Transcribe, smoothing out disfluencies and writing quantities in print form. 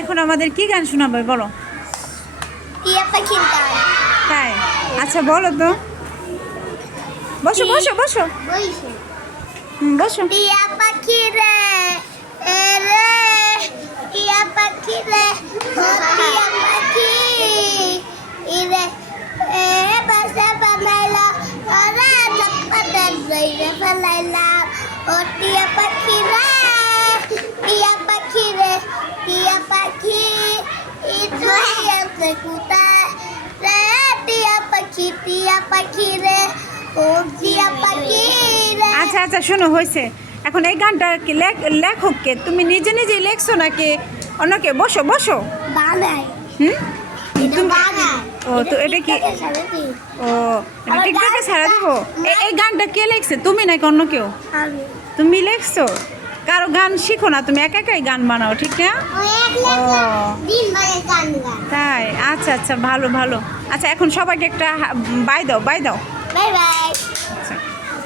এখন আমাদের কি গান শোনাবে বলো? টিয়া পাখির গান। তাই? আচ্ছা বলো তো। বসো বসো বসো। বইছে। বসো। টিয়া পাখি রে এ রে টিয়া পাখি রে ও টিয়া পাখি ইরে এ বাসা বানাইলা ওরা ঝটপটে জইরে ফেলাইলা ও টিয়া পাখি রে টিয়া পাখি রে টিয়া পাখি তুই আছে কোথায় রে টিয়া পাখি রে ও টিয়া পাখি রে। আচ্ছা আচ্ছা শোনো, হয়েছে। এখন এই গানটা কি লেখক কে? তুমি নিজে নিজেই লেখছো নাকি অন্যকে? বসো বসো। বানাই হুম। এটা বানাই। ও তো এটা কি? ও এটা টিকটকে ছাড়া দেবো? এই গানটা কে লেখছে, তুমি নাকি অন্য কেউ? আমি তুমি লেখছো? কারো গান শিখো না, তুমি একা একাই গান বানাও, ঠিক না? দিন ভরে গান গাই। তাই? আচ্ছা আচ্ছা, ভালো ভালো। আচ্ছা এখন সবাইকে একটা বাই দাও, বাই দাও। Bye bye. আচ্ছা।